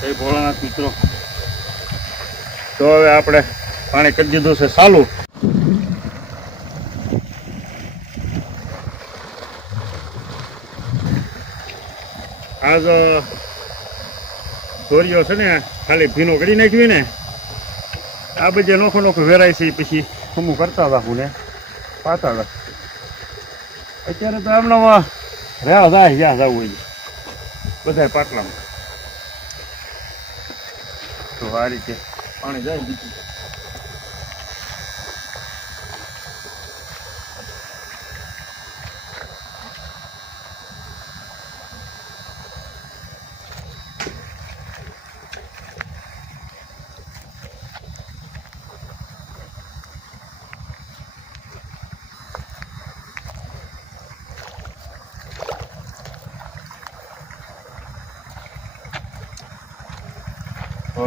જય ભોળાનાથ મિત્રો. તો હવે આપણે પાણી કરી દીધું છે ચાલુ. આજ ધોરીઓ છે ને ખાલી ભીનો કરી નાખ્યું ને આ બધે નોખો નોખો વેરાય છે. પછી અમુક કરતા હતા હું ને પાતા હતા. અત્યારે તો એમનો રહ્યા જાય જ્યાં જવું હોય બધા પાટલામાં. તો આ રીતે પાણી જાય બીજું.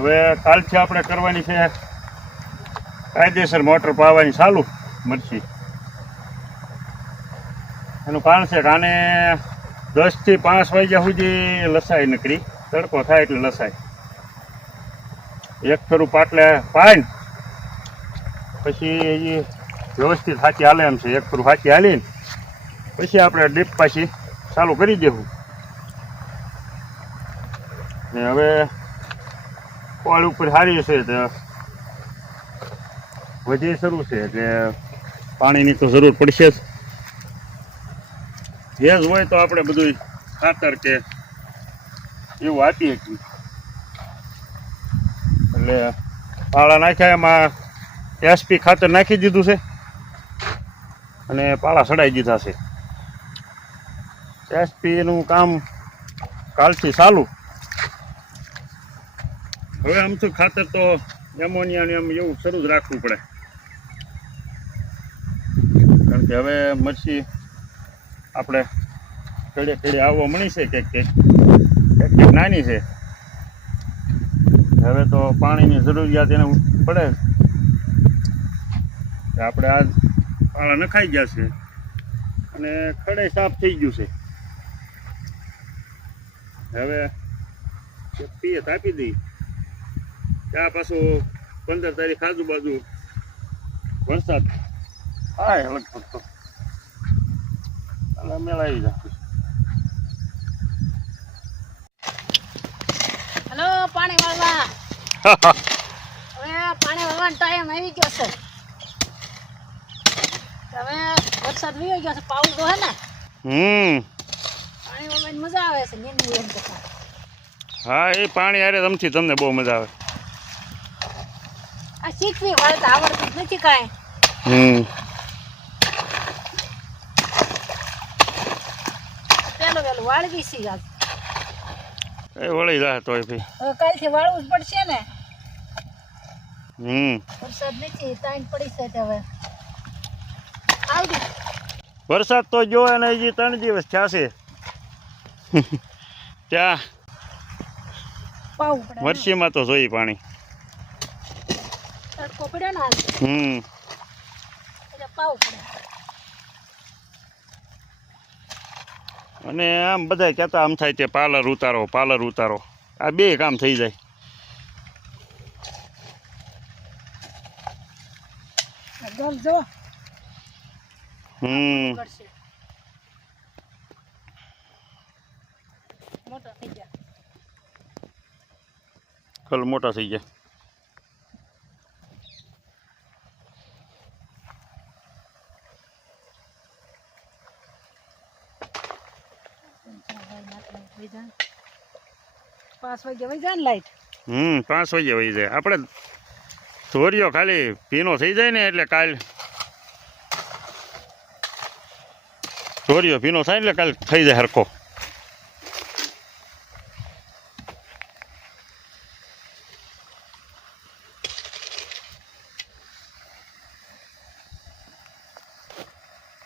હવે કાલથી આપણે કરવાની છે કાયદેસર મોટર પાવાની ચાલુ મરચી. એનું કારણ છે કે આને 10 થી 5 વાગ્યા સુધી લસાઈ નકરી તડકો થાય એટલે લસાય. એક ફેરું પાટલે પાઈને પછી વ્યવસ્થિત હાથી હાલે એમ છે. એક ફેરું હાથી હાલીને પછી આપણે ડીપ પાછી ચાલુ કરી દેવું. ને હવે પોળ ઉપર સારી છે તો વધી શરૂ છે એટલે પાણીની તો જરૂર પડશે જ. ભેજ હોય તો આપણે બધું ખાતર કે એવું આપીએ છીએ. એટલે પાળા નાખ્યા એમાં એસપી ખાતર નાખી દીધું છે અને પાળા ચડાવી દીધા છે. એસપીનું કામ કાલથી ચાલુ. હવે આમ તો ખાતર તો એમોનિયા ને એમ એવું શરૂ જ રાખવું પડે. કારણ કે હવે મરચી આપણે કેડે કેડે આવવા મળી છે કે નાની છે. હવે તો પાણીની જરૂરિયાત એને પડે. આપણે આજ પાળા નખાઈ ગયા છે અને ખડે સાફ થઈ ગયું છે. હવે પિયત આપી દઈ ત્યાં પાછું 15 તારીખ આજુબાજુ વરસાદ થાય લગભગ તો એટલે મેળાવી જાય. હેલો પાણી વાળવા. હવે પાણી વાળવાનો ટાઈમ આવી ગયો છે. હવે વરસાદ વી ગયો છે. પાઉલ તો હે ને પાણી વાળવાની મજા આવે છે. નીંદવું એમ કરતા. હા એ પાણી હારે રમથી તમને બહુ મજા આવે. આ શીખવી વાળતા આવડતું જ નથી કાંઈ. પેલું પેલું વાળવી છે આજ. એ વળી જાય તોય ભાઈ હવે કાલથી વાળવું જ પડશે ને. વરસાદ નથી તાણ પડી છે હવે આવડી. વરસાદ તો જોવે ને હજી 3 દિવસ થયા છે. ત્યાં પાવું પડે મરચીમાં તો જોઈ પાણી. તડકો પડ્યો ને એટલે પાવું પડે. અને આમ બધા કહેતા આમ થાય તે પાર્લર ઉતારો. આ બે કામ થઈ જાય. ગલ જો મોટા થઈ ગયા. કલ મોટા થઈ ગયા. પાંચ વાગે વહી જાય ને લાઈટ. 5 વાગે વહી જાય. આપણે ધોરીઓ ખાલી ભીનો થઈ જાય ને એટલે કાલ ધોરીઓ ભીનો થાય એટલે કાલ થઈ જાય હરખો.